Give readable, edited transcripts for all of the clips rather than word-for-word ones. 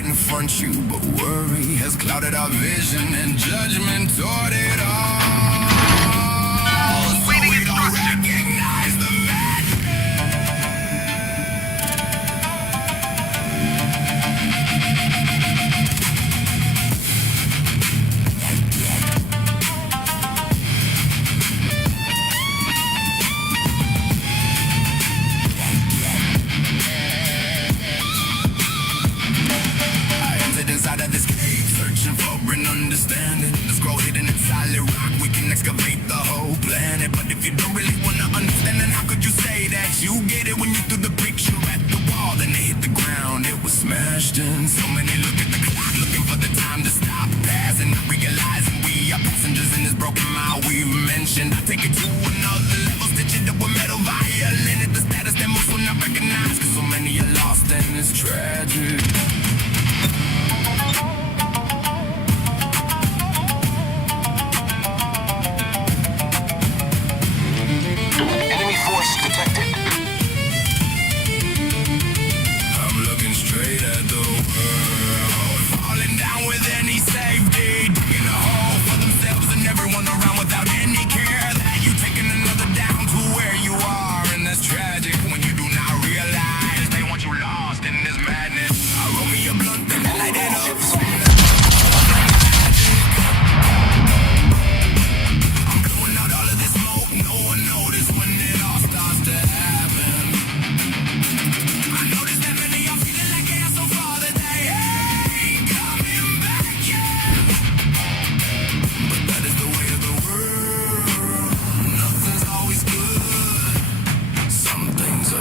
right in front of you, but worry has clouded our vision and judgment toward it all. So we don't recognize the magic. Inside of this cave, searching for an understanding. The scroll hidden in solid rock, we can excavate the whole planet. But if you don't really wanna understand, then how could you say that you get it when you threw the picture at the wall? Then it hit the ground, it was smashed in. So many look at the clock, looking for the time to stop passing, not realizing we are passengers in this broken mile we've mentioned. I take it to another level, stitch it up with metal violin at the status that most will not recognize, cause so many are lost and it's tragic.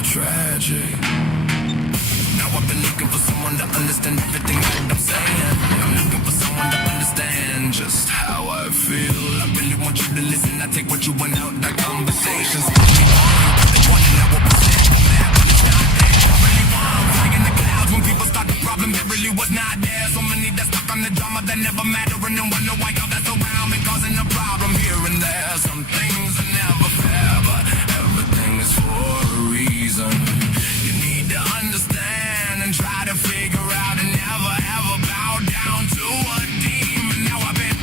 Tragic. Now I've been looking for someone to understand everything that I'm saying. I'm looking for someone to understand just how I feel. I really want you to listen. I take what you went out, that conversations. They want to know what we said. I'm mad when it's not there. I really want to fly in the clouds when people start the problem that really was not there. So many that stuck on the drama that never matter and then wonder why all that's around me causing a problem here and there. Some things are never fair, but everything is for a reason. You need to understand and try to figure out and never ever bow down to a demon. Now I've been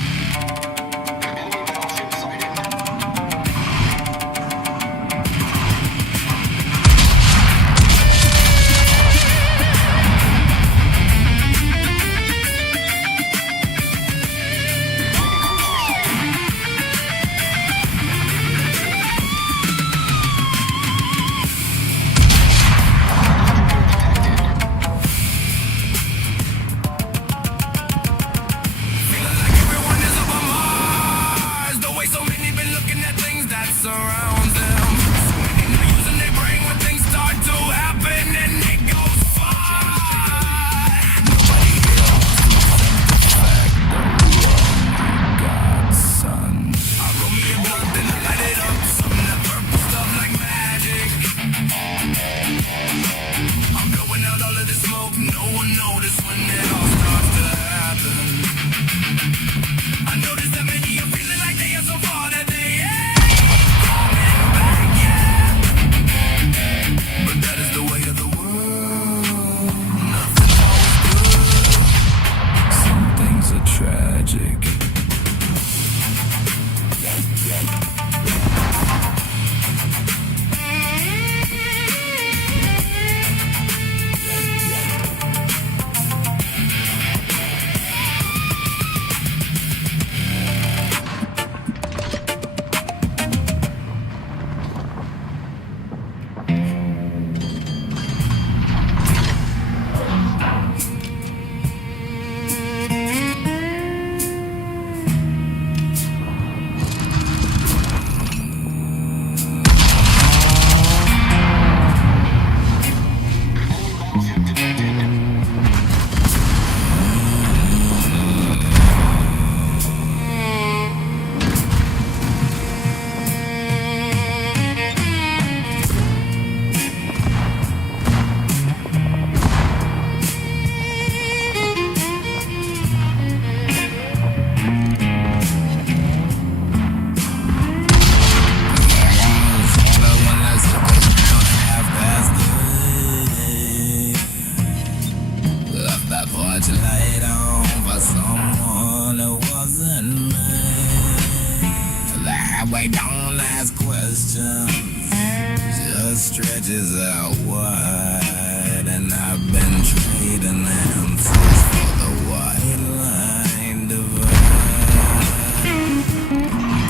stretches out wide, and I've been trading answers for the white line divide.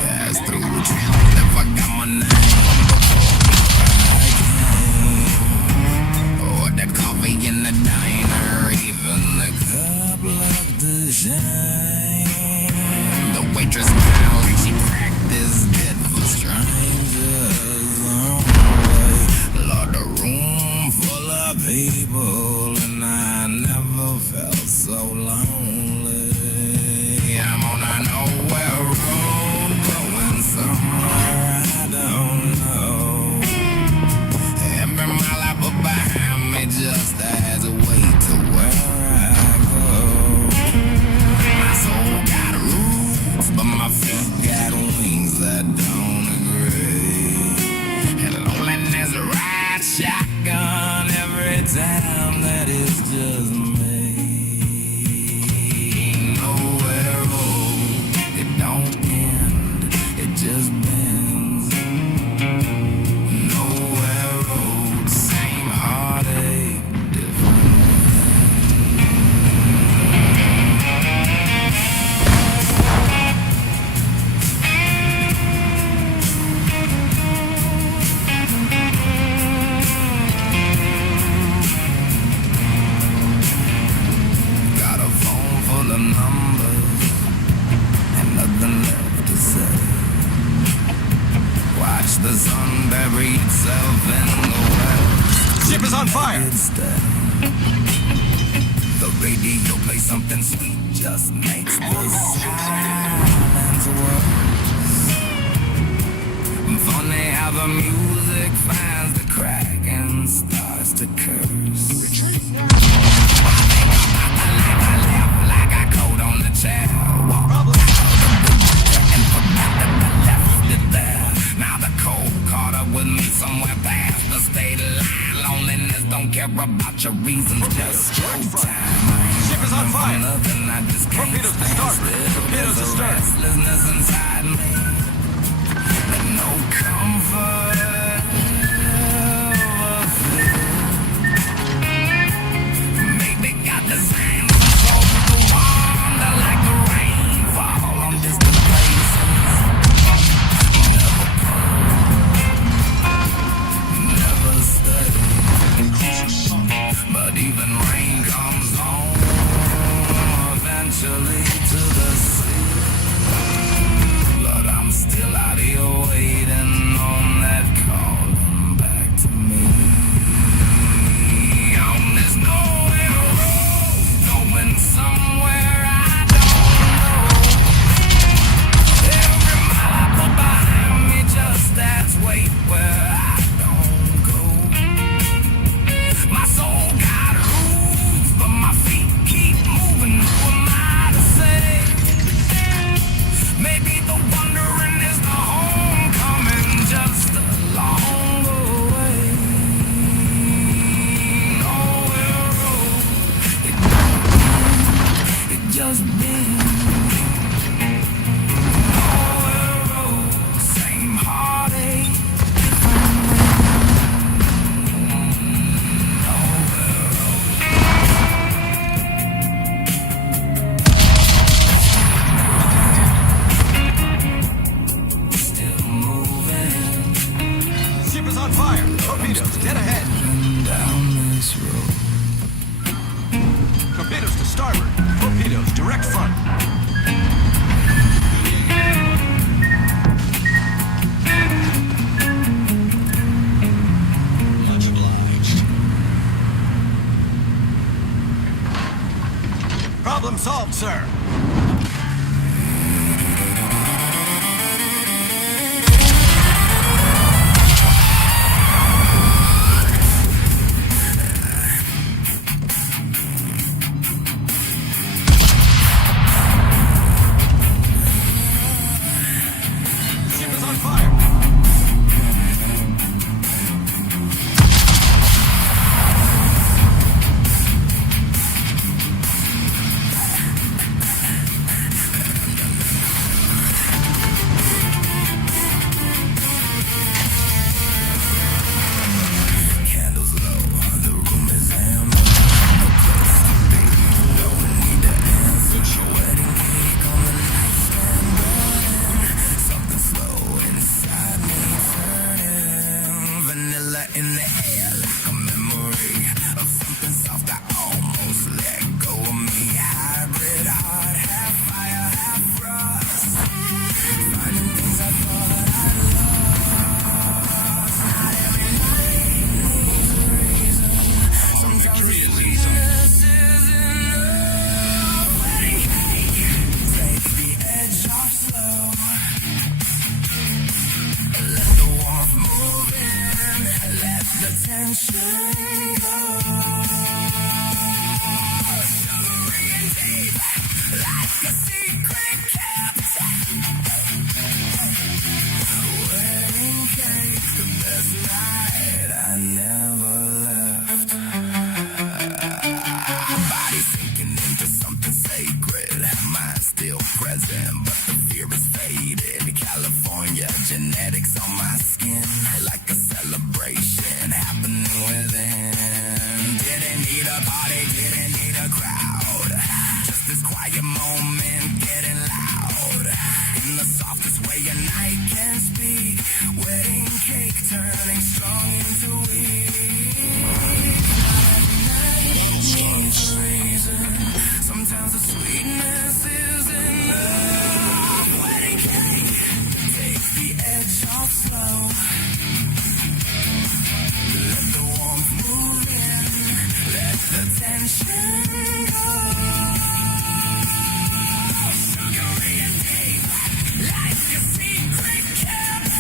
Pass through town, never got my name before I came. Or the coffee in the diner, even the cup looked to shine. The waitress smiled, she practiced it for strangers. Lord, a room full of people, and I never felt so lonely. I'm on a nowhere road, going somewhere I don't know. Every mile I put behind me just adds a weight to where I go. My soul got roots, but my feet got wings that don't agree. And loneliness rides shotgun every time that it's just me. Nowhere road, it don't end, it just bends. Nowhere road, same heartache, different. Got a phone full of numbers and nothing left to say. Watch the sun bury itself in the west. Ship is on fire! Instead, the radio plays something sweet, just makes the silence worse. Funny how the music finds the crack and starts to curse. I left like a coat on the chair. Walked out of the picture and forgot that I left it there. Now the cold caught up with me somewhere past the state line. Loneliness don't care about your reasons, just your time. Ship is on fire! Nothing, I just can't Torpedoes to stand starboard. still. Torpedoes to There's a stern. restlessness inside me, and no comfort. Maybe got the sand from soul to wander like the rainfall on distant places. Never stay. But even rain comes home eventually to the sea. But I'm still out here waiting on that calling back to me. On this nowhere road, going somewhere I don't know. Every mile I put behind me just adds weight where I don't go. My soul got roots, but my feet keep moving. Who am I to say? Maybe the wondering is the homecoming just along the way. Nowhere road, it don't end, it just bends. Nowhere road, same heartache, different way. Nowhere road. Still moving Ship is on fire! Torpedoes, dead ahead! down this road. Torpedoes to starboard. Torpedoes, direct front. Much obliged. Problem solved, sir. Ship is on fire. in the air like a memory of something soft I almost let go of me. Hybrid heart, half fire, half frost. Finding things I thought I'd lost. Not every night needs a reason. Sometimes the sweetness is enough. Wedding cake, take the edge off slow. Let the warmth move in, let the tension go. Sugary and deep, like a secret kept. Wedding cake, the best night I never left. Body sinking into something sacred, mind still present, but the fear is faded. California genetics on my skin, like a celebration happening within. Didn't need a party, didn't need a crowd, just this quiet moment getting loud. In the softest way a night can speak, wedding cake turning strong into weak. Needs a reason. Sometimes the sweetness is enough. Wedding cake, take the edge off slow. Let the warmth move in, let the tension go. Sugary and deep, like a secret kept.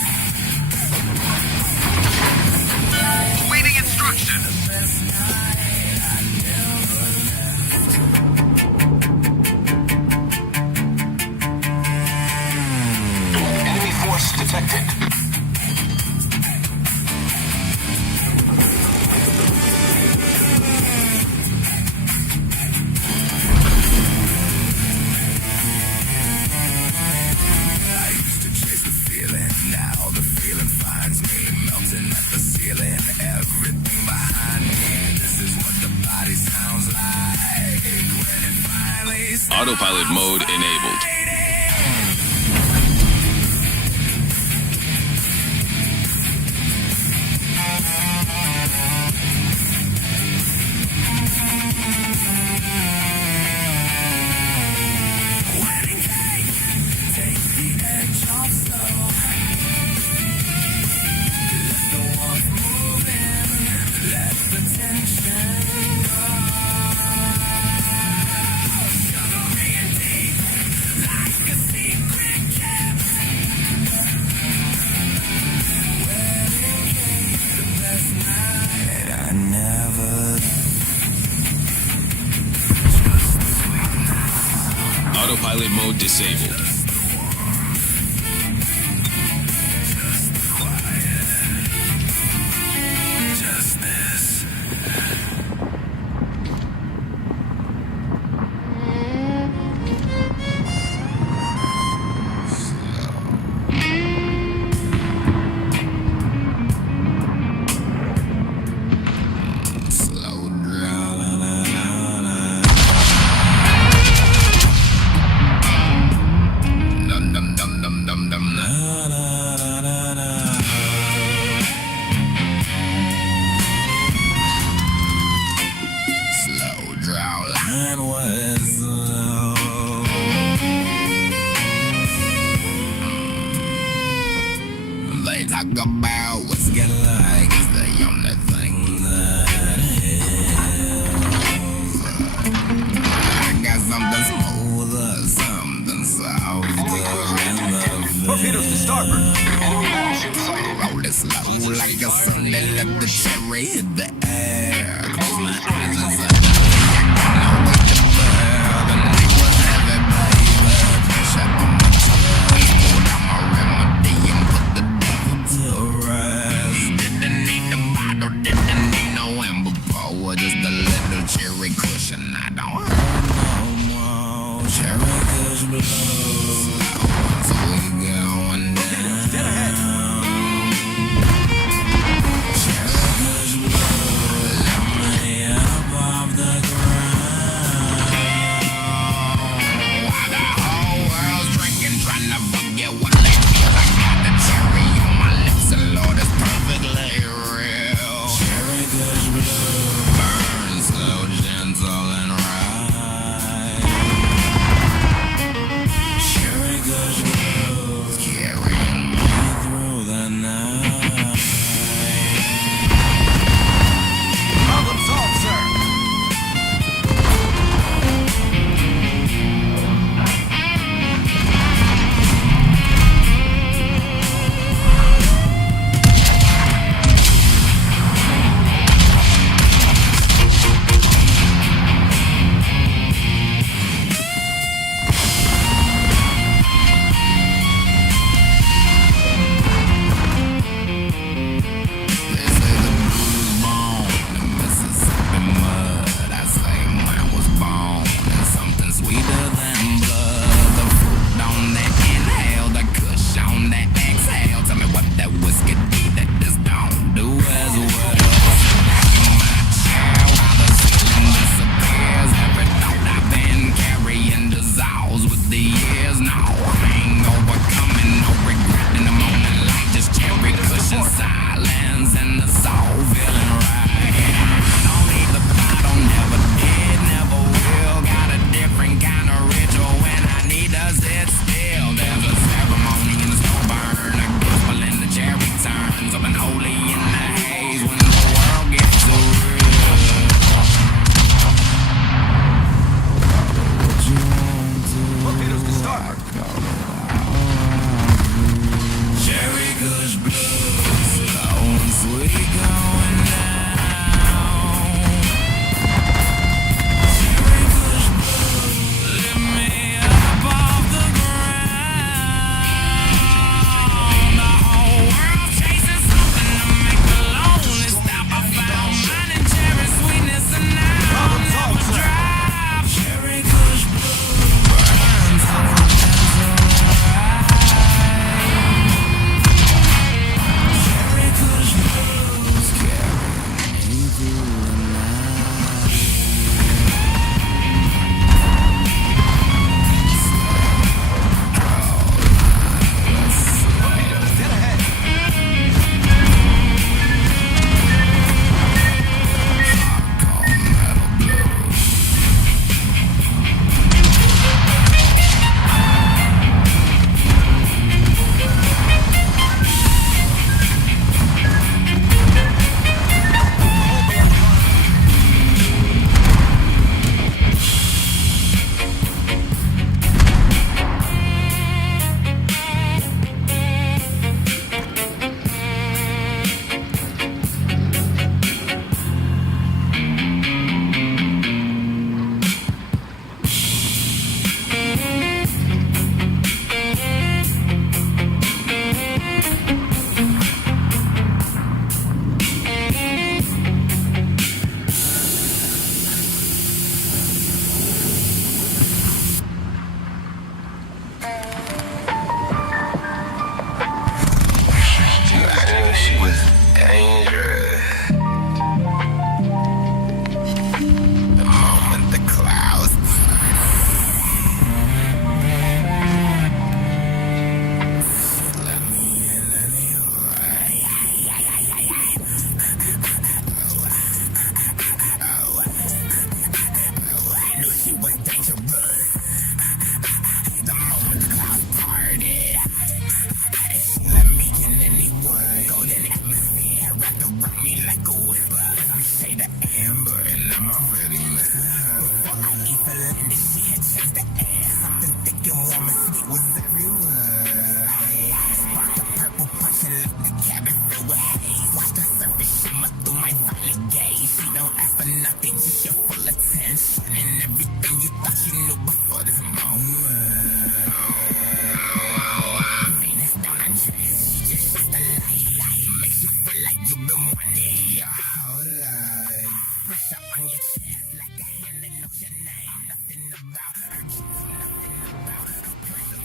Waiting instruction. The best night I never left. Enemy force detected. I used to chase the feeling, now the feeling finds me, melting at the ceiling, everything behind me. This is what the body sounds like when it finally stops Autopilot mode enabled. fighting. Wedding cake, take the edge off slow. Let the warmth move in, let the tension go. Sugary and deep, like a secret kept. Wedding cake, the best night I never. Autopilot mode disabled. Just this. Slow down. Dum dum dum dum dum dum. Slow draw line whistle. They talk about what's get like is the only thing that is. I got something smoother, something softer in the Torpedoes to starboard. Enemy battleship sighted. roll it slow like a Sunday. Let the cherry hit the air. Close my eyes and say, know what to bear. The night was heavy, baby. Pressure on my chest. Pulled out my remedy and put the devil to rest. Didn't need the bottle, didn't need no amber power. Just a little cherry cushion. I don't hurt no more. Cherry cushion blow. So we going down. Dead ahead. Cherry cushion blow. Let me out. ride me like a whipper. Every shade of amber, and I'm already missing her. Before I even landed, she had changed the air. Something thick and warm and sweet was everywhere. Spark the purple punch and let the cabin fill with haze. Watch the surface shimmer through my violet gaze. She don't ask for nothing, just your full attention. And everything you thought you knew before this moment. Venus don't undress, she just shines the light. Makes you feel like you've been wanting your whole life. Pressure on your chest like a hand that knows your name. Nothing about her, nothing about her pressure.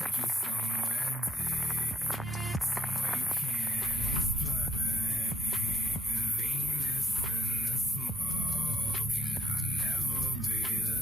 Take you somewhere deep, somewhere you can't explain. Venus in the smoke, and I'll never be the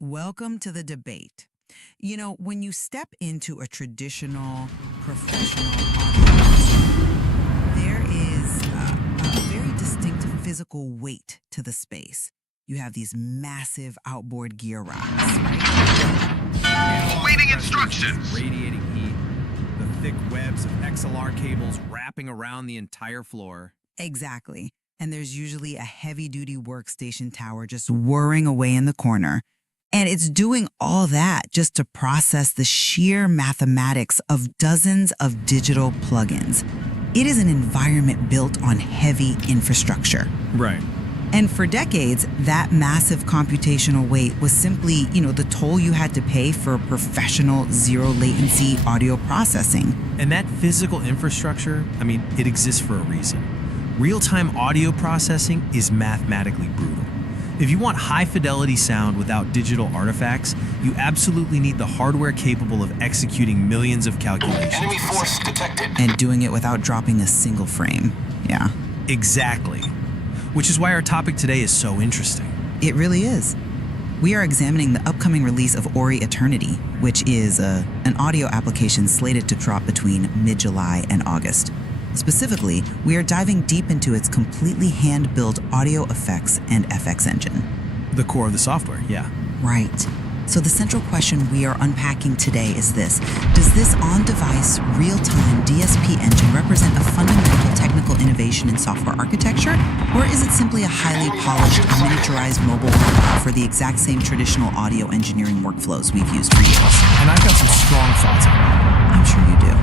Welcome to the debate. You know, when you step into a traditional professional audio, there is a very distinct physical weight to the space. You have these massive outboard gear racks, right? Waiting instructions. Radiating heat, the thick webs of XLR cables wrapping around the entire floor. Exactly. And there's usually a heavy-duty workstation tower just whirring away in the corner. And it's doing all that just to process the sheer mathematics of dozens of digital plugins. It is an environment built on heavy infrastructure. Right. And for decades, that massive computational weight was simply, the toll you had to pay for professional zero-latency audio processing. And that physical infrastructure, it exists for a reason. Real-time audio processing is mathematically brutal. If you want high-fidelity sound without digital artifacts, you absolutely need the hardware capable of executing millions of calculations. Enemy force detected. And doing it without dropping a single frame. Yeah. Exactly. Which is why our topic today is so interesting. It really is. We are examining the upcoming release of Ori Eternity, which is an audio application slated to drop between mid-July and August. Specifically, we are diving deep into its completely hand-built audio effects and FX engine. The core of the software, yeah. Right. So the central question we are unpacking today is this. Does this on-device, real-time DSP engine represent a fundamental technical innovation in software architecture? Or is it simply a highly polished, miniaturized mobile workflow for the exact same traditional audio engineering workflows we've used for years? And I've got some strong thoughts on it. I'm sure you do.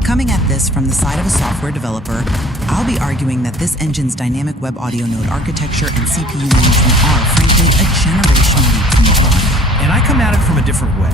Coming at this from the side of a software developer, I'll be arguing that this engine's dynamic web audio node architecture and CPU management are, frankly, a generational leap from the one. And I come at it from a different way.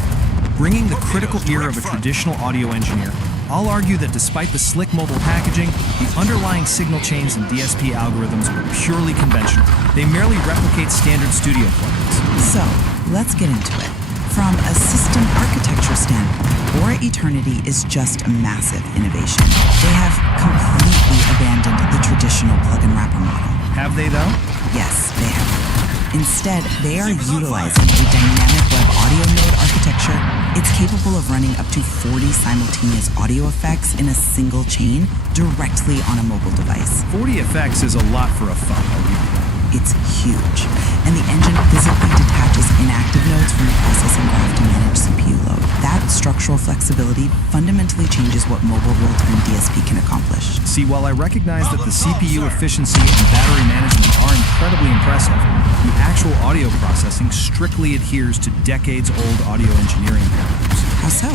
Bringing the critical ear of a traditional audio engineer, I'll argue that despite the slick mobile packaging, the underlying signal chains and DSP algorithms were purely conventional. They merely replicate standard studio plugins. So, let's get into it. From a system architecture standpoint, Ori Eternity is just a massive innovation. They have completely abandoned the traditional plug-and wrapper model. Have they, though? Yes, they have. Instead, they are utilizing a dynamic web audio node architecture, it's capable of running up to 40 simultaneous audio effects in a single chain directly on a mobile device. 40 effects is a lot for a phone, I'll give you that. It's huge, and the engine physically detaches inactive nodes from the processing graph to manage CPU load. That structural flexibility fundamentally changes what mobile real-time DSP can accomplish. See, while I recognize that the CPU efficiency and battery management are incredibly impressive, the actual audio processing strictly adheres to decades-old audio engineering paradigms. How so?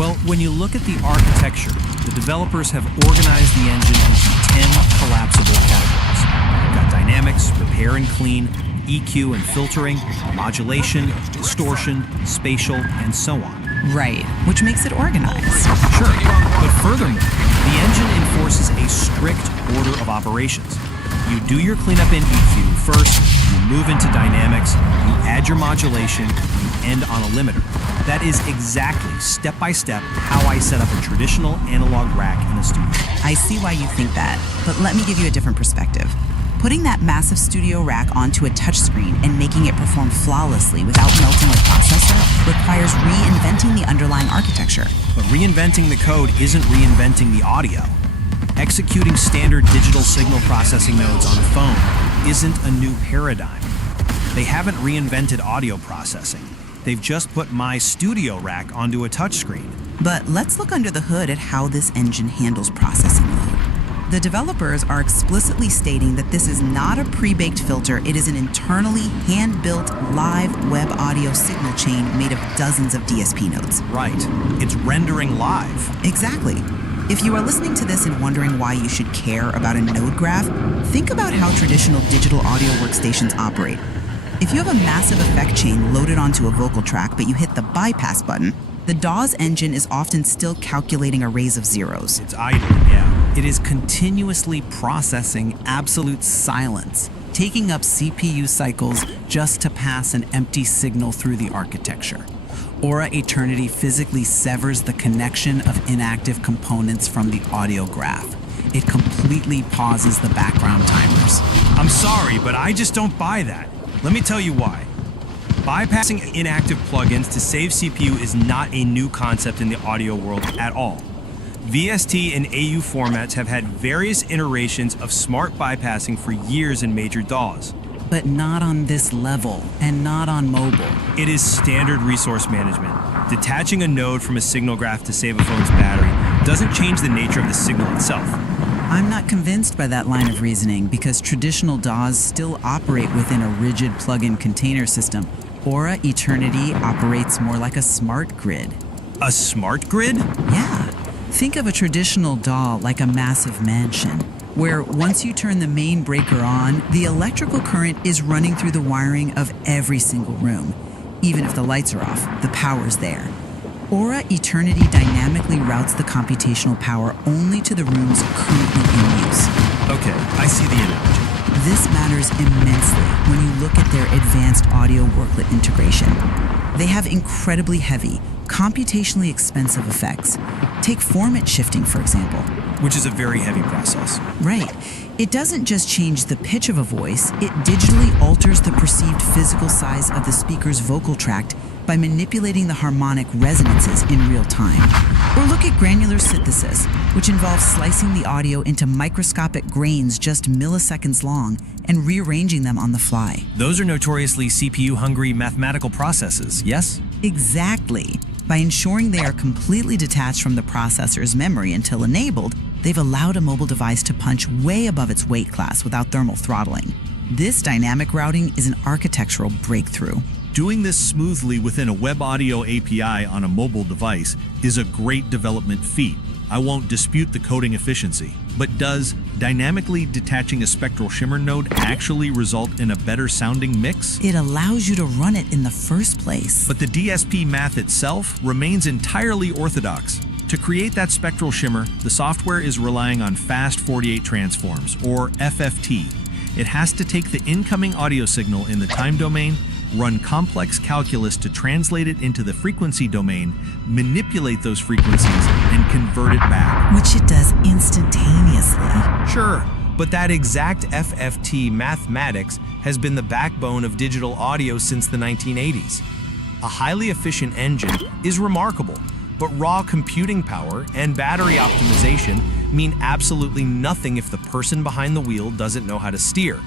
Well, when you look at the architecture, the developers have organized the engine into 10 collapsible categories. You've got dynamics, repair and clean, EQ and filtering, modulation, distortion, spatial, and so on. Right, which makes it organized. Sure, but furthermore, the engine enforces a strict order of operations. You do your cleanup in EQ first, you move into dynamics, you add your modulation, you end on a limiter. That is exactly, step by step, how I set up a traditional analog rack in a studio. I see why you think that, but let me give you a different perspective. Putting that massive studio rack onto a touchscreen and making it perform flawlessly without melting a processor requires reinventing the underlying architecture. But reinventing the code isn't reinventing the audio. Executing standard digital signal processing nodes on a phone isn't a new paradigm. They haven't reinvented audio processing. They've just put my studio rack onto a touchscreen. But let's look under the hood at how this engine handles processing load. The developers are explicitly stating that this is not a pre-baked filter, it is an internally hand-built live web audio signal chain made of dozens of DSP nodes. Right. It's rendering live. Exactly. If you are listening to this and wondering why you should care about a node graph, think about how traditional digital audio workstations operate. If you have a massive effect chain loaded onto a vocal track but you hit the bypass button, the DAW's engine is often still calculating arrays of zeros. It's idle, yeah. It is continuously processing absolute silence, taking up CPU cycles just to pass an empty signal through the architecture. Aura Eternity physically severs the connection of inactive components from the audio graph. It completely pauses the background timers. I'm sorry, but I just don't buy that. Let me tell you why. Bypassing inactive plugins to save CPU is not a new concept in the audio world at all. VST and AU formats have had various iterations of smart bypassing for years in major DAWs. But not on this level, and not on mobile. It is standard resource management. Detaching a node from a signal graph to save a phone's battery doesn't change the nature of the signal itself. I'm not convinced by that line of reasoning because traditional DAWs still operate within a rigid plug-in container system. Aura Eternity operates more like a smart grid. A smart grid? Yeah. Think of a traditional DAW like a massive mansion, where once you turn the main breaker on, the electrical current is running through the wiring of every single room. Even if the lights are off, the power's there. Aura Eternity dynamically routes the computational power only to the rooms currently in use. Okay, I see the analogy. This matters immensely when you look at their advanced audio worklet integration. They have incredibly heavy, computationally expensive effects. Take format shifting, for example. Which is a very heavy process. Right. It doesn't just change the pitch of a voice, it digitally alters the perceived physical size of the speaker's vocal tract by manipulating the harmonic resonances in real time. Or look at granular synthesis, which involves slicing the audio into microscopic grains just milliseconds long and rearranging them on the fly. Those are notoriously CPU-hungry mathematical processes, yes? Exactly. By ensuring they are completely detached from the processor's memory until enabled, they've allowed a mobile device to punch way above its weight class without thermal throttling. This dynamic routing is an architectural breakthrough. Doing this smoothly within a web audio API on a mobile device is a great development feat. I won't dispute the coding efficiency, but does dynamically detaching a spectral shimmer node actually result in a better sounding mix? It allows you to run it in the first place. But the DSP math itself remains entirely orthodox. To create that spectral shimmer, the software is relying on fast 48 transforms, or FFT. It has to take the incoming audio signal in the time domain, run complex calculus to translate it into the frequency domain, manipulate those frequencies, and convert it back. Which it does instantaneously. Sure, but that exact FFT mathematics has been the backbone of digital audio since the 1980s. a highly efficient engine is remarkable, but raw computing power and battery optimization mean absolutely nothing if the person behind the wheel doesn't know how to steer.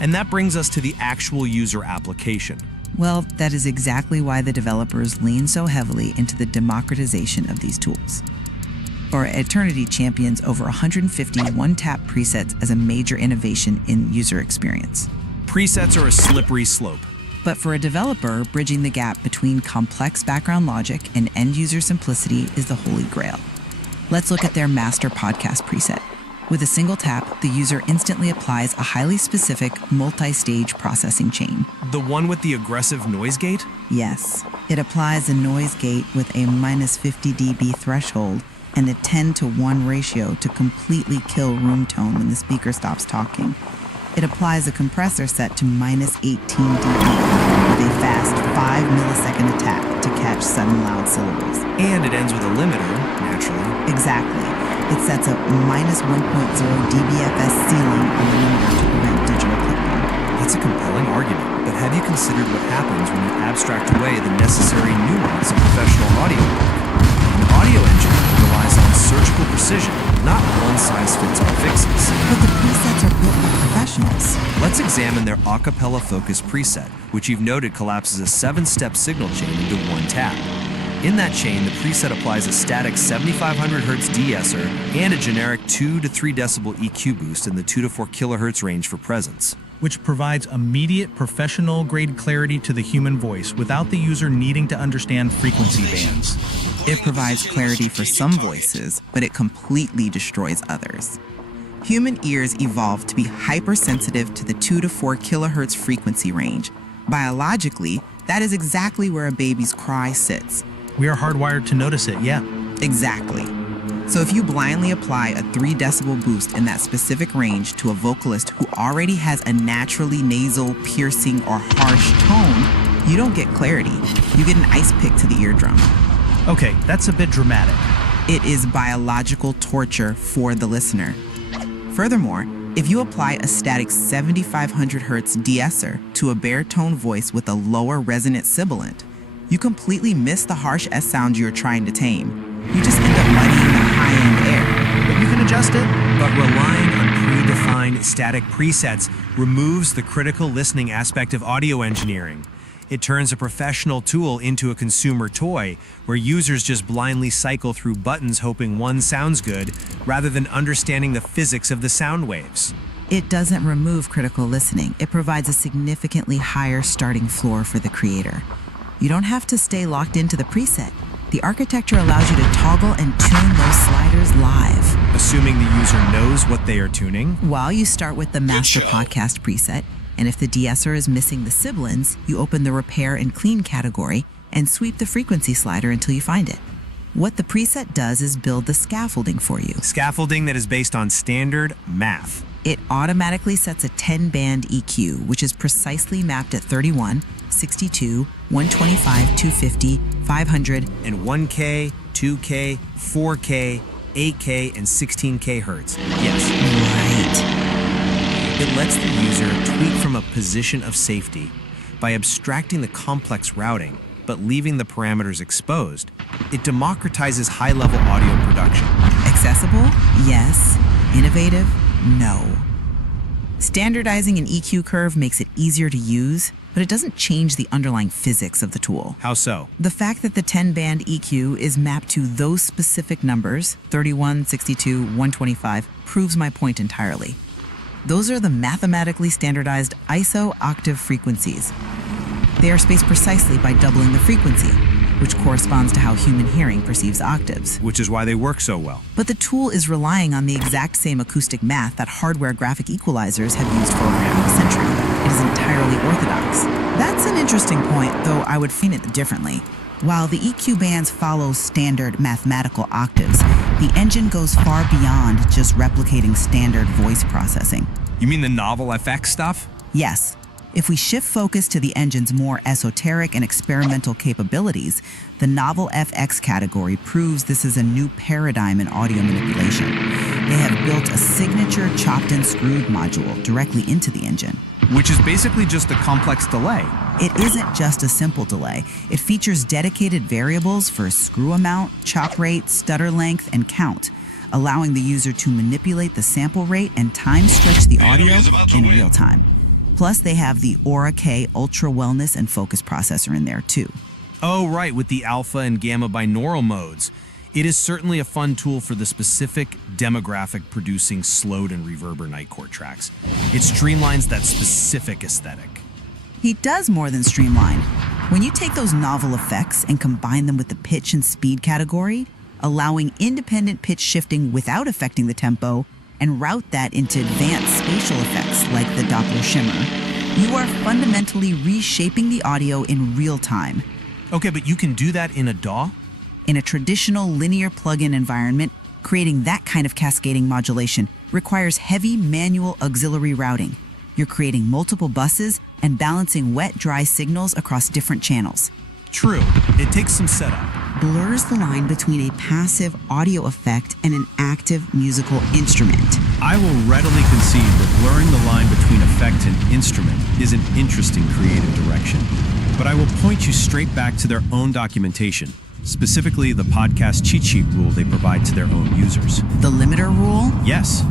And that brings us to the actual user application. Well, that is exactly why the developers lean so heavily into the democratization of these tools. Or Eternity champions over 150 one-tap presets as a major innovation in user experience. Presets are a slippery slope. But for a developer, bridging the gap between complex background logic and end-user simplicity is the holy grail. Let's look at their master podcast preset. With a single tap, the user instantly applies a highly specific multi-stage processing chain. The one with the aggressive noise gate? Yes, it applies a noise gate with a minus 50 dB threshold and a 10:1 ratio to completely kill room tone when the speaker stops talking. It applies a compressor set to minus 18 dB with a fast 5 millisecond attack to catch sudden loud syllables. And it ends with a limiter, naturally. Exactly. It sets a minus 1.0 dBFS ceiling on the limiter to prevent digital clipping. That's a compelling argument, but have you considered what happens when you abstract away the necessary nuance of professional audio? An audio engine relies on surgical precision, not one-size-fits-all fixes. But the presets are built for professionals. Let's examine their acapella focus preset, which you've noted collapses a 7-step signal chain into one tap. In that chain, the preset applies a static 7500 Hz de-esser and a generic 2 to 3 decibel EQ boost in the 2 to 4 kHz range for presence, which provides immediate professional-grade clarity to the human voice without the user needing to understand frequency bands. It provides clarity for some voices, but it completely destroys others. Human ears evolved to be hypersensitive to the 2 to 4 kHz frequency range. Biologically, that is exactly where a baby's cry sits. We are hardwired to notice it, yeah. Exactly. So if you blindly apply a 3 decibel boost in that specific range to a vocalist who already has a naturally nasal, piercing, or harsh tone, you don't get clarity. You get an ice pick to the eardrum. Okay, that's a bit dramatic. It is biological torture for the listener. Furthermore, if you apply a static 7500 Hz de-esser to a baritone voice with a lower resonant sibilant, you completely miss the harsh S sound you're trying to tame. You just end up muddying the high-end air. But you can adjust it. but relying on predefined static presets removes the critical listening aspect of audio engineering. It turns a professional tool into a consumer toy, where users just blindly cycle through buttons hoping one sounds good, rather than understanding the physics of the sound waves. It doesn't remove critical listening. It provides a significantly higher starting floor for the creator. You don't have to stay locked into the preset. The architecture allows you to toggle and tune those sliders live. Assuming the user knows what they are tuning. While you start with the master podcast preset, and if the de-esser is missing the sibilants, you open the repair and clean category and sweep the frequency slider until you find it. What the preset does is build the scaffolding for you. Scaffolding that is based on standard math. It automatically sets a 10-band EQ, which is precisely mapped at 31, 62, 125, 250, 500, and 1K, 2K, 4K, 8K, and 16K hertz. Yes. Right. It lets the user tweak from a position of safety by abstracting the complex routing, but leaving the parameters exposed. It democratizes high-level audio production. Accessible? Yes. Innovative? No. Standardizing an EQ curve makes it easier to use, but it doesn't change the underlying physics of the tool. How so? The fact that the 10-band EQ is mapped to those specific numbers, 31, 62, 125, proves my point entirely. Those are the mathematically standardized ISO octave frequencies. They are spaced precisely by doubling the frequency, which corresponds to how human hearing perceives octaves. Which is why they work so well. But the tool is relying on the exact same acoustic math that hardware graphic equalizers have used for over half a century. It is entirely orthodox. That's an interesting point, though I would frame it differently. While the EQ bands follow standard mathematical octaves, the engine goes far beyond just replicating standard voice processing. You mean the novel FX stuff? Yes. If we shift focus to the engine's more esoteric and experimental capabilities, the novel FX category proves this is a new paradigm in audio manipulation. They have built a signature chopped and screwed module directly into the engine. Which is basically just a complex delay. It isn't just a simple delay. It features dedicated variables for screw amount, chop rate, stutter length, and count, allowing the user to manipulate the sample rate and time stretch the audio in real time. Plus, they have the Aura K Ultra Wellness and Focus processor in there too. Oh, right, with the alpha and gamma binaural modes. It is certainly a fun tool for the specific demographic producing slowed and reverber Nightcore tracks. It streamlines that specific aesthetic. He does more than streamline. When you take those novel effects and combine them with the pitch and speed category, allowing independent pitch shifting without affecting the tempo, and route that into advanced spatial effects like the Doppler shimmer, you are fundamentally reshaping the audio in real time. Okay, but you can do that in a DAW? In a traditional linear plug-in environment, creating that kind of cascading modulation requires heavy manual auxiliary routing. You're creating multiple buses and balancing wet-dry signals across different channels. True, it takes some setup. Blurs the line between a passive audio effect and an active musical instrument. I will readily concede that blurring the line between effect and instrument is an interesting creative direction. But I will point you straight back to their own documentation, specifically the podcast cheat sheet rule they provide to their own users. The limiter rule? Yes.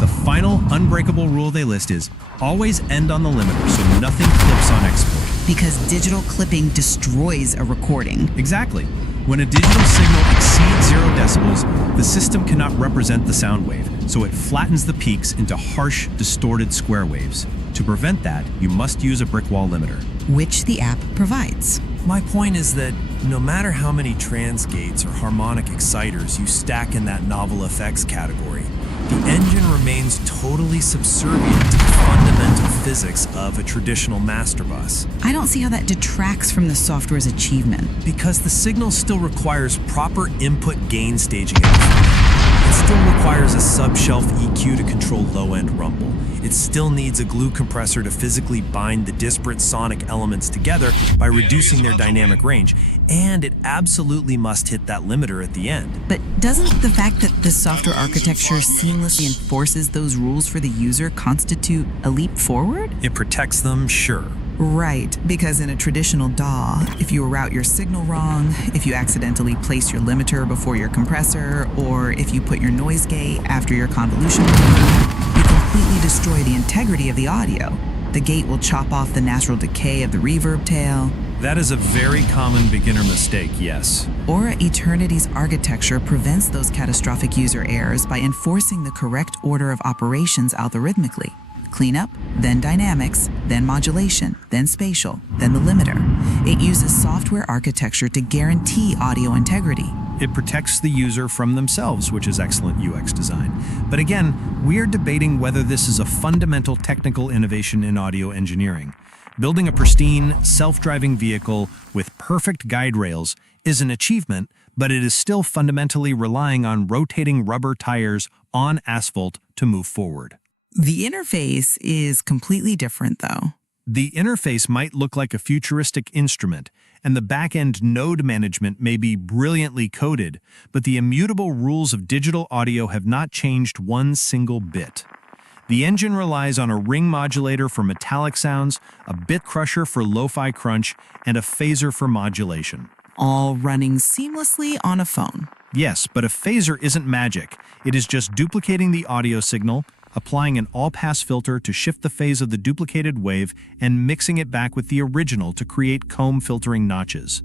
The final unbreakable rule they list is always end on the limiter so nothing clips on export. Because digital clipping destroys a recording. Exactly. When a digital signal exceeds 0 decibels, the system cannot represent the sound wave, so it flattens the peaks into harsh, distorted square waves. To prevent that, you must use a brick wall limiter. Which the app provides. My point is that no matter how many transgates or harmonic exciters you stack in that novel effects category, the engine remains totally subservient to the fundamental physics of a traditional master bus. I don't see how that detracts from the software's achievement. Because the signal still requires proper input gain staging at the front end. It still requires a sub-shelf EQ to control low-end rumble. It still needs a glue compressor to physically bind the disparate sonic elements together by reducing their dynamic range. And it absolutely must hit that limiter at the end. But doesn't the fact that the software architecture seamlessly enforces those rules for the user constitute a leap forward? It protects them, sure. Right, because in a traditional DAW, if you route your signal wrong, if you accidentally place your limiter before your compressor, or if you put your noise gate after your convolution curve, you completely destroy the integrity of the audio. The gate will chop off the natural decay of the reverb tail. That is a very common beginner mistake, yes. Aura Eternity's architecture prevents those catastrophic user errors by enforcing the correct order of operations algorithmically. Cleanup, then dynamics, then modulation, then spatial, then the limiter. It uses software architecture to guarantee audio integrity. It protects the user from themselves, which is excellent UX design. But again, we are debating whether this is a fundamental technical innovation in audio engineering. Building a pristine, self-driving vehicle with perfect guide rails is an achievement, but it is still fundamentally relying on rotating rubber tires on asphalt to move forward. The interface is completely different, though. The interface might look like a futuristic instrument, and the back-end node management may be brilliantly coded, but the immutable rules of digital audio have not changed one single bit. The engine relies on a ring modulator for metallic sounds, a bit crusher for lo-fi crunch, and a phaser for modulation. All running seamlessly on a phone. Yes, but a phaser isn't magic. It is just duplicating the audio signal, applying an all-pass filter to shift the phase of the duplicated wave, and mixing it back with the original to create comb filtering notches.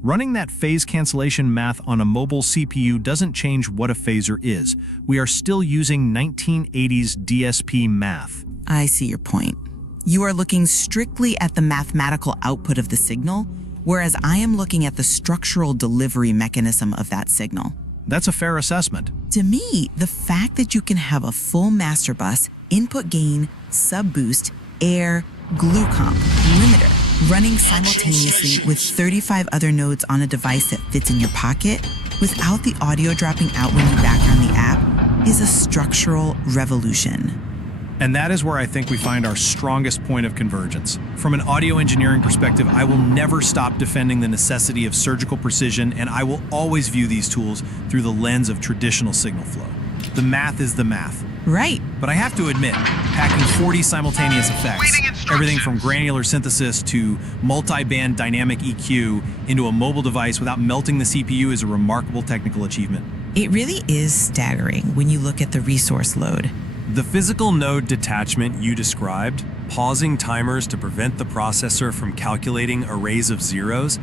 Running that phase cancellation math on a mobile CPU doesn't change what a phaser is. We are still using 1980s DSP math. I see your point. You are looking strictly at the mathematical output of the signal, whereas I am looking at the structural delivery mechanism of that signal. That's a fair assessment. To me, the fact that you can have a full master bus, input gain, sub boost, air, glue comp, limiter, running simultaneously with 35 other nodes on a device that fits in your pocket, without the audio dropping out when you background the app, is a structural revolution. And that is where I think we find our strongest point of convergence. From an audio engineering perspective, I will never stop defending the necessity of surgical precision, and I will always view these tools through the lens of traditional signal flow. The math is the math. Right. But I have to admit, packing 40 simultaneous effects, everything from granular synthesis to multi-band dynamic EQ into a mobile device without melting the CPU is a remarkable technical achievement. It really is staggering when you look at the resource load. The physical node detachment you described, pausing timers to prevent the processor from calculating arrays of zeros,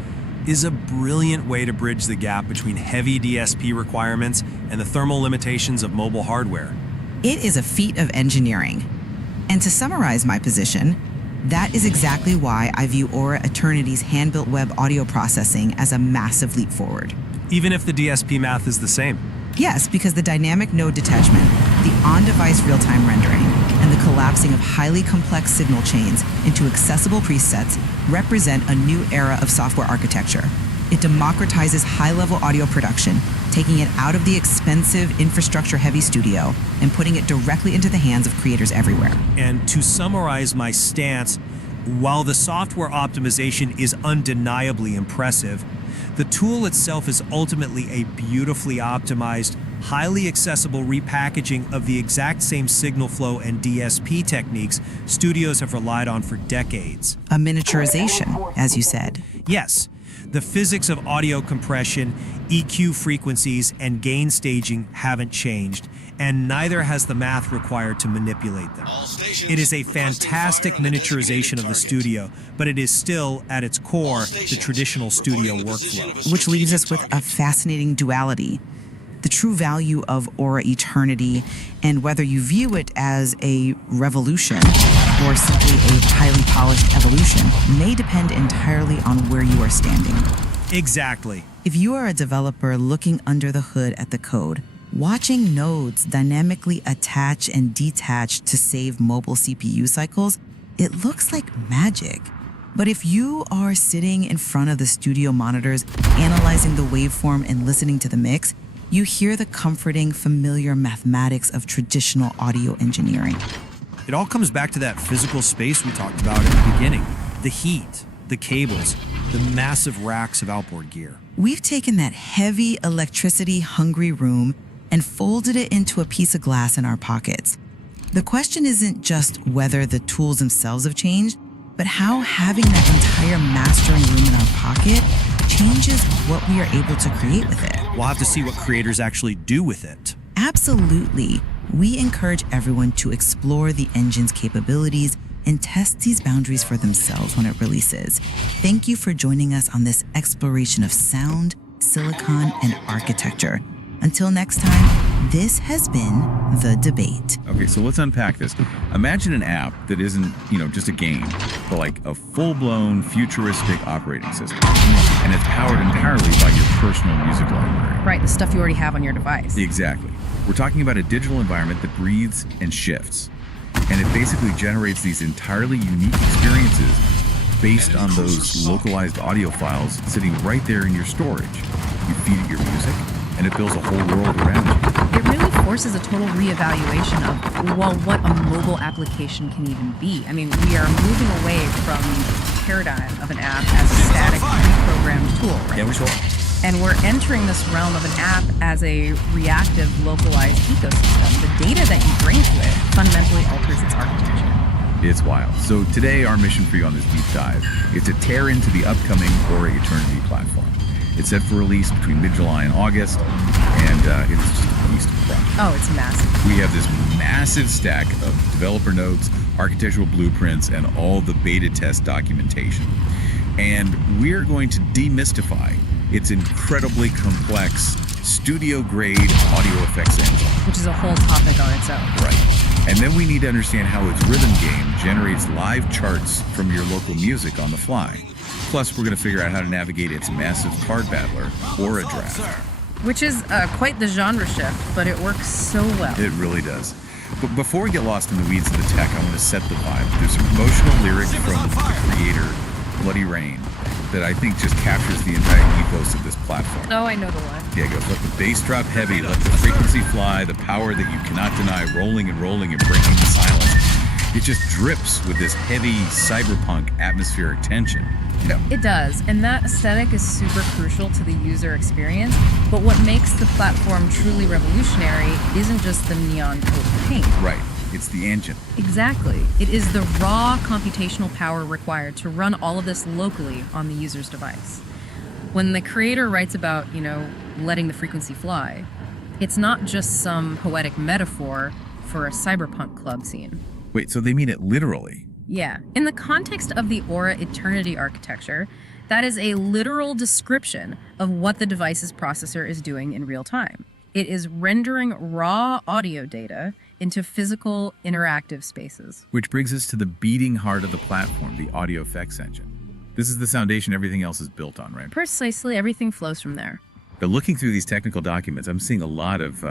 is a brilliant way to bridge the gap between heavy DSP requirements and the thermal limitations of mobile hardware. It is a feat of engineering. And to summarize my position, that is exactly why I view Aura Eternity's hand-built web audio processing as a massive leap forward. Even if the DSP math is the same. Yes, because the dynamic node detachment, the on-device real-time rendering, and the collapsing of highly complex signal chains into accessible presets represent a new era of software architecture. It democratizes high-level audio production, taking it out of the expensive infrastructure-heavy studio and putting it directly into the hands of creators everywhere. And to summarize my stance, while the software optimization is undeniably impressive, the tool itself is ultimately a beautifully optimized, highly accessible repackaging of the exact same signal flow and DSP techniques studios have relied on for decades. A miniaturization, as you said. Yes, the physics of audio compression, EQ frequencies, and gain staging haven't changed, and neither has the math required to manipulate them. It is a fantastic miniaturization of the studio, but it is still, at its core, the traditional studio workflow. Which leaves us with a fascinating duality. The true value of Aura Eternity, and whether you view it as a revolution or simply a highly polished evolution, may depend entirely on where you are standing. Exactly. If you are a developer looking under the hood at the code, watching nodes dynamically attach and detach to save mobile CPU cycles, it looks like magic. But if you are sitting in front of the studio monitors, analyzing the waveform and listening to the mix, you hear the comforting, familiar mathematics of traditional audio engineering. It all comes back to that physical space we talked about at the beginning. The heat, the cables, the massive racks of outboard gear. We've taken that heavy, electricity-hungry room and folded it into a piece of glass in our pockets. The question isn't just whether the tools themselves have changed, but how having that entire mastering room in our pocket changes what we are able to create with it. We'll have to see what creators actually do with it. Absolutely. We encourage everyone to explore the engine's capabilities and test these boundaries for themselves when it releases. Thank you for joining us on this exploration of sound, silicon, and architecture. Until next time, this has been The Debate. Okay, so let's unpack this. Imagine an app that isn't, just a game, but like a full-blown futuristic operating system. And it's powered entirely by your personal music library. Right, the stuff you already have on your device. Exactly. We're talking about a digital environment that breathes and shifts. And it basically generates these entirely unique experiences based on those localized audio files sitting right there in your storage. You feed it your music, and it builds a whole world around you. It really forces a total reevaluation of, what a mobile application can even be. I mean, we are moving away from the paradigm of an app as a static, pre-programmed tool, right? Yeah, we sure. And we're entering this realm of an app as a reactive, localized ecosystem. The data that you bring to it fundamentally alters its architecture. It's wild. So today, our mission for you on this deep dive is to tear into the upcoming Aura Eternity platform. It's set for release between mid-July and August, and it's just a beast of a project. Oh, it's massive. We have this massive stack of developer notes, architectural blueprints, and all the beta test documentation. And we're going to demystify its incredibly complex studio-grade audio effects engine. Which is a whole topic on its own. Right. And then we need to understand how its rhythm game generates live charts from your local music on the fly. Plus, we're going to figure out how to navigate its massive card battler, Aura Draft. Which is quite the genre shift, but it works so well. It really does. But before we get lost in the weeds of the tech, I want to set the vibe. There's some emotional lyrics from the creator, Bloody Rain, that I think just captures the entire ethos of this platform. Oh, I know the one. Yeah, it goes, let the bass drop heavy, let the frequency fly, the power that you cannot deny, rolling and rolling and breaking the silence. It just drips with this heavy cyberpunk atmospheric tension. It does, and that aesthetic is super crucial to the user experience, but what makes the platform truly revolutionary isn't just the neon coat paint. Right. It's the engine. Exactly. It is the raw computational power required to run all of this locally on the user's device. When the creator writes about, letting the frequency fly, it's not just some poetic metaphor for a cyberpunk club scene. Wait, so they mean it literally? Yeah. In the context of the Aura Eternity architecture, that is a literal description of what the device's processor is doing in real time. It is rendering raw audio data into physical, interactive spaces. Which brings us to the beating heart of the platform, the audio effects engine. This is the foundation everything else is built on, right? Precisely, everything flows from there. But looking through these technical documents, I'm seeing a lot of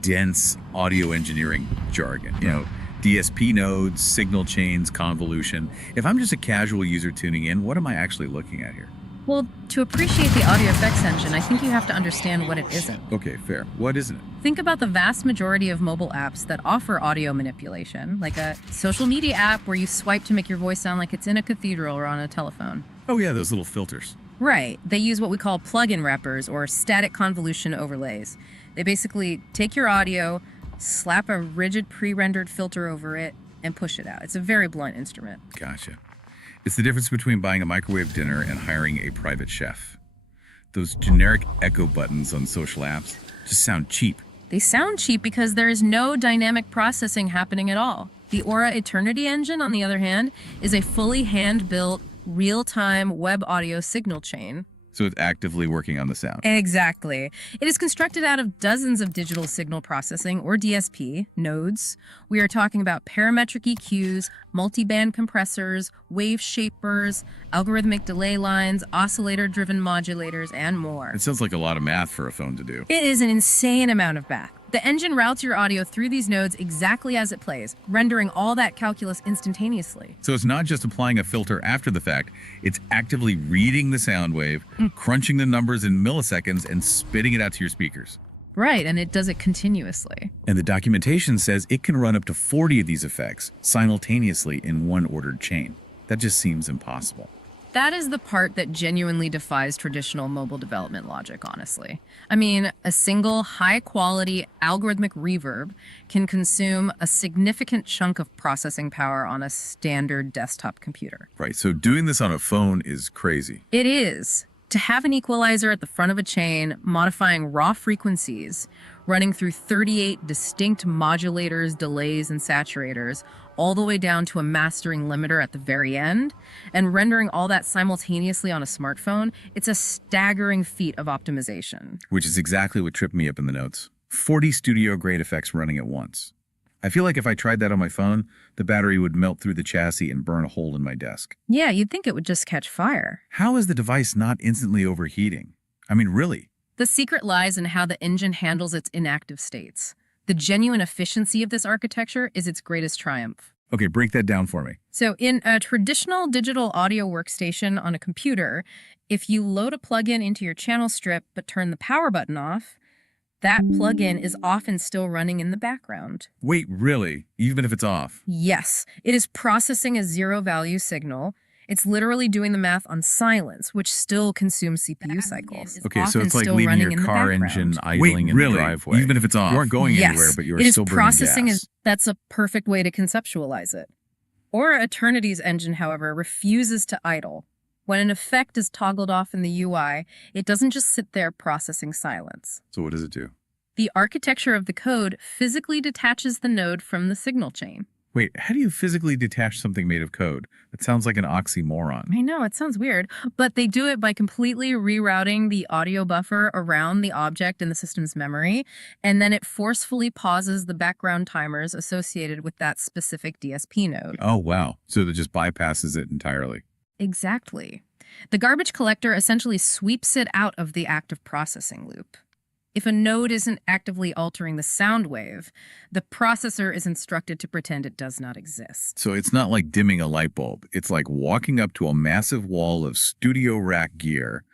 dense audio engineering jargon. DSP nodes, signal chains, convolution. If I'm just a casual user tuning in, what am I actually looking at here? Well, to appreciate the audio effects engine, I think you have to understand what it isn't. Okay, fair. What isn't it? Think about the vast majority of mobile apps that offer audio manipulation, like a social media app where you swipe to make your voice sound like it's in a cathedral or on a telephone. Oh yeah, those little filters. Right. They use what we call plug-in wrappers or static convolution overlays. They basically take your audio, slap a rigid pre-rendered filter over it, and push it out. It's a very blunt instrument. Gotcha. It's the difference between buying a microwave dinner and hiring a private chef. Those generic echo buttons on social apps just sound cheap. They sound cheap because there is no dynamic processing happening at all. The Aura Eternity engine, on the other hand, is a fully hand-built, real-time web audio signal chain. So it's actively working on the sound. Exactly. It is constructed out of dozens of digital signal processing, or DSP, nodes. We are talking about parametric EQs, multiband compressors, wave shapers, algorithmic delay lines, oscillator-driven modulators, and more. It sounds like a lot of math for a phone to do. It is an insane amount of math. The engine routes your audio through these nodes exactly as it plays, rendering all that calculus instantaneously. So it's not just applying a filter after the fact, it's actively reading the sound wave, crunching the numbers in milliseconds, and spitting it out to your speakers. Right, and it does it continuously. And the documentation says it can run up to 40 of these effects simultaneously in one ordered chain. That just seems impossible. That is the part that genuinely defies traditional mobile development logic, honestly. I mean, a single high-quality algorithmic reverb can consume a significant chunk of processing power on a standard desktop computer. Right, so doing this on a phone is crazy. It is. To have an equalizer at the front of a chain, modifying raw frequencies, running through 38 distinct modulators, delays, and saturators, all the way down to a mastering limiter at the very end, and rendering all that simultaneously on a smartphone, it's a staggering feat of optimization. Which is exactly what tripped me up in the notes. 40 studio-grade effects running at once. I feel like if I tried that on my phone, the battery would melt through the chassis and burn a hole in my desk. Yeah, you'd think it would just catch fire. How is the device not instantly overheating? I mean, really? The secret lies in how the engine handles its inactive states. The genuine efficiency of this architecture is its greatest triumph. Okay, break that down for me. So in a traditional digital audio workstation on a computer, if you load a plugin into your channel strip but turn the power button off, that plugin is often still running in the background. Wait, really? Even if it's off? Yes, it is processing a zero-value signal. It's literally doing the math on silence, which still consumes CPU cycles. Okay, so it's like leaving your car engine idling in the driveway. Even if it's off? You aren't going anywhere, but you're still burning gas. That's a perfect way to conceptualize it. Aura Eternity's engine, however, refuses to idle. When an effect is toggled off in the UI, it doesn't just sit there processing silence. So what does it do? The architecture of the code physically detaches the node from the signal chain. Wait, how do you physically detach something made of code? That sounds like an oxymoron. I know, it sounds weird, but they do it by completely rerouting the audio buffer around the object in the system's memory, and then it forcefully pauses the background timers associated with that specific DSP node. Oh, wow. So that just bypasses it entirely. Exactly. The garbage collector essentially sweeps it out of the active processing loop. If a node isn't actively altering the sound wave, the processor is instructed to pretend it does not exist. So it's not like dimming a light bulb. It's like walking up to a massive wall of studio rack gear,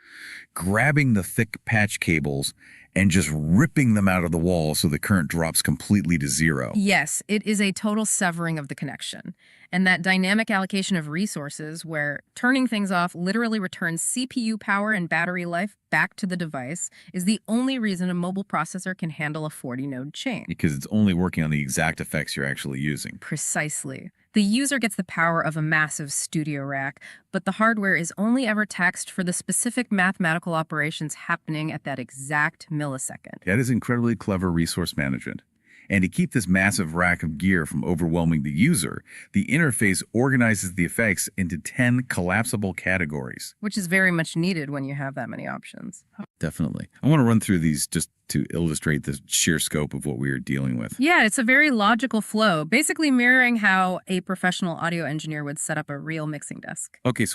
grabbing the thick patch cables, and just ripping them out of the wall so the current drops completely to zero. Yes, it is a total severing of the connection. And that dynamic allocation of resources, where turning things off literally returns CPU power and battery life back to the device, is the only reason a mobile processor can handle a 40-node chain. Because it's only working on the exact effects you're actually using. Precisely. The user gets the power of a massive studio rack, but the hardware is only ever taxed for the specific mathematical operations happening at that exact millisecond. That is incredibly clever resource management. And to keep this massive rack of gear from overwhelming the user, the interface organizes the effects into 10 collapsible categories. Which is very much needed when you have that many options. Definitely. I want to run through these just to illustrate the sheer scope of what we are dealing with. Yeah, it's a very logical flow, basically mirroring how a professional audio engineer would set up a real mixing desk. Okay, so we